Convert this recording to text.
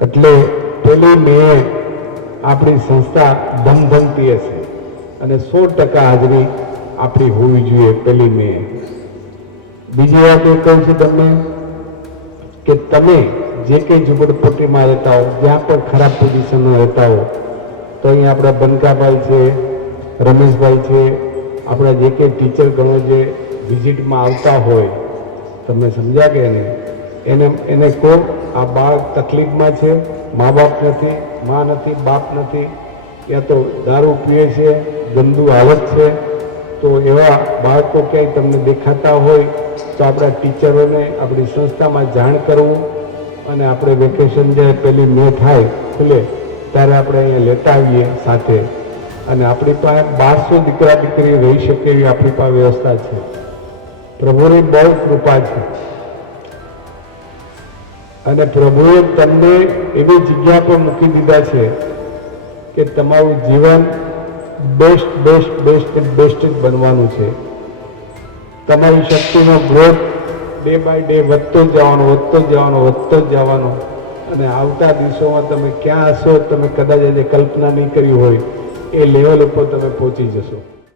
એટલે પેલી મે આપણી સંસ્થા ધમધમતી હશે અને સો ટકા હાજરી આપણી હોવી જોઈએ પેલી મે. બીજી વાત એ કહું છું તમને કે તમે જે કંઈ ઝુંપડપટ્ટીમાં રહેતા હો, જ્યાં પણ ખરાબ પોઝિશનમાં રહેતા હો, તો અહીંયા આપણા બનકાભાઈ છે, રમેશભાઈ છે, આપણા જે કંઈ ટીચર ગણો જે વિઝિટમાં આવતા હોય, તમને સમજ્યા કે નહીં એને એને કહો આ બાળક તકલીફમાં છે મા બાપ નથી, મા નથી, બાપ નથી. યા તો દારૂ પીએ છે, ગંદુ હાલત છે. તો એવા બાળકો ક્યાંય તમને દેખાતા હોય, તો આપણા ટીચરોને આપણી સંસ્થામાં જાણ કરવું અને આપણે વેકેશન જ્યારે પેલી મે થાય ખુલે ત્યારે આપણે અહીંયા લેતા આવીએ સાથે. અને આપણી પાસે બારસો દીકરા દીકરી રહી શકે એવી આપણી પાસે વ્યવસ્થા છે. પ્રભુની બહુ કૃપા છે. અને પ્રભુએ તમને એવી જગ્યા પર મૂકી દીધા છે કે તમારું જીવન બેસ્ટ બેસ્ટ બેસ્ટ બેસ્ટ જ બનવાનું છે. તમારી શક્તિનો ગ્રોથ ડે બાય ડે વધતો જવાનો વધતો જવાનો, વધતો જ જવાનો. અને આવતા દિવસોમાં તમે ક્યાં હશો, તમે કદાચ આજે કલ્પના નહીં કરી હોય, એ લેવલ ઉપર તમે પહોંચી જશો.